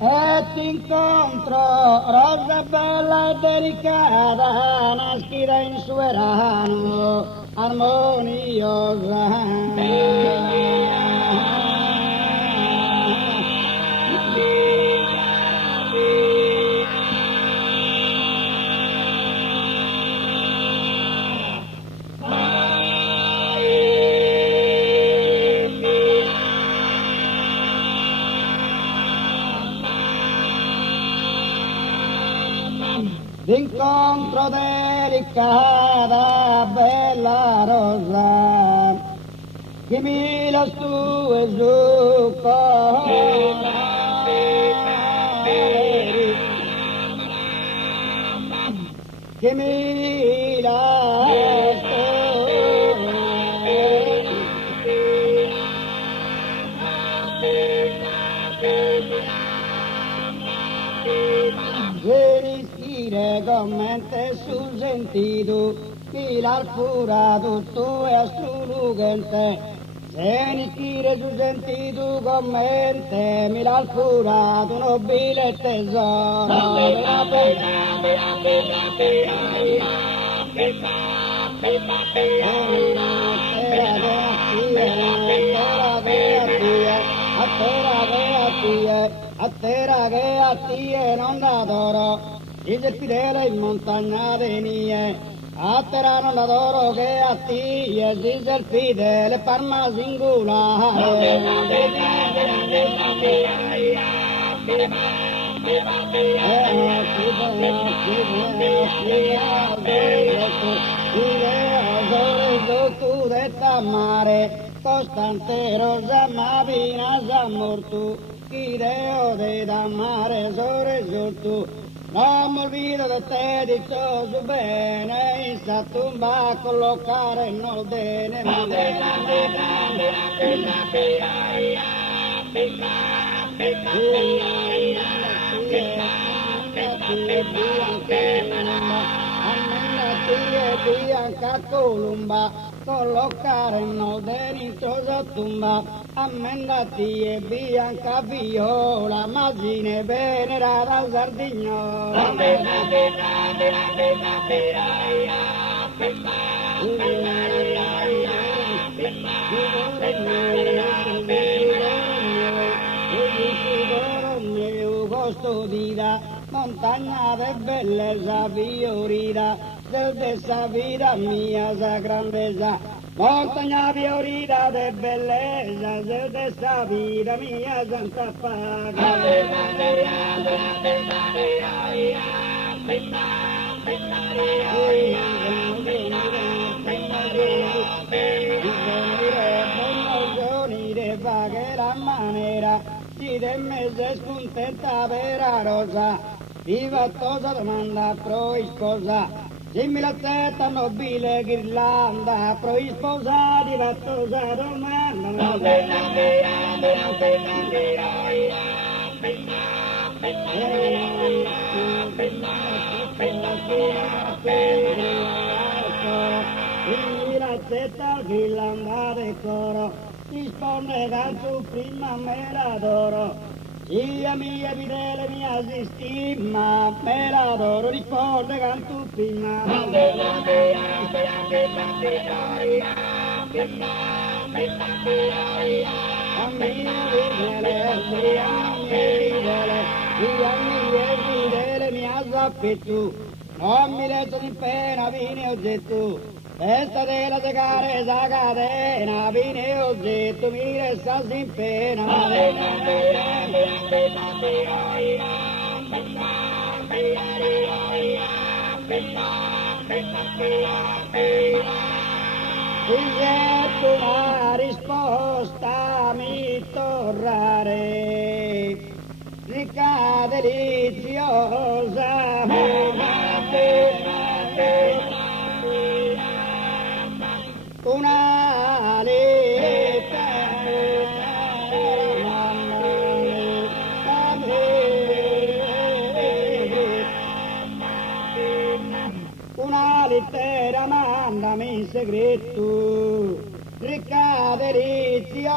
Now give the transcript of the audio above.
e ti incontro, rosa bella e delicata, nascita in suerano, armoniosa. D'incontro delicata, bella rosa, che mi la su e su che mi la commente sul sentito, chi l'ha furato tu e astrolugente, se ne tire sul sentito commente, mi l'ha furato nobile tesoro. A terra che a tie non d'adoro, dice il fidele in montagna dei mie, a terra non d'adoro che a tie, dice il fidele parma singolare. Tu detta mare, costante rosa ma vina sa mortu, chi deo de da mare sore sotto. Non mi olvido di te, diccioso bene, in sta tumba a collocare non bene. Bianca columba, collocare non dentro la tumba, ammendati e bianca viola, maggine venerata Sardignola. Custodita, montagna de bellezza fiorita, del dessa vita mia sa grandezza, montagna fiorita de bellezza, del dessa vita mia santa paga. La manera si de mese scontenta vera rosa, viva tosa domanda pro sposa, simile a tetta nobile ghirlanda, pro sposa viva tosa domanda. La tetta ghirlanda de coro, risponde da su prima me l'adoro, sia mia fidele mia si stima, me l'adoro, risponde da su prima. A mia fidele mia sappi tu, non mi detto di pena vine oggetto. Testa della segare sa catena, vine oggetto, mi resta sin pena. Se tu una risposta mi torrare, ricca deliziosa. Una letta una lettera mandami in segreto, ricca deliziosa.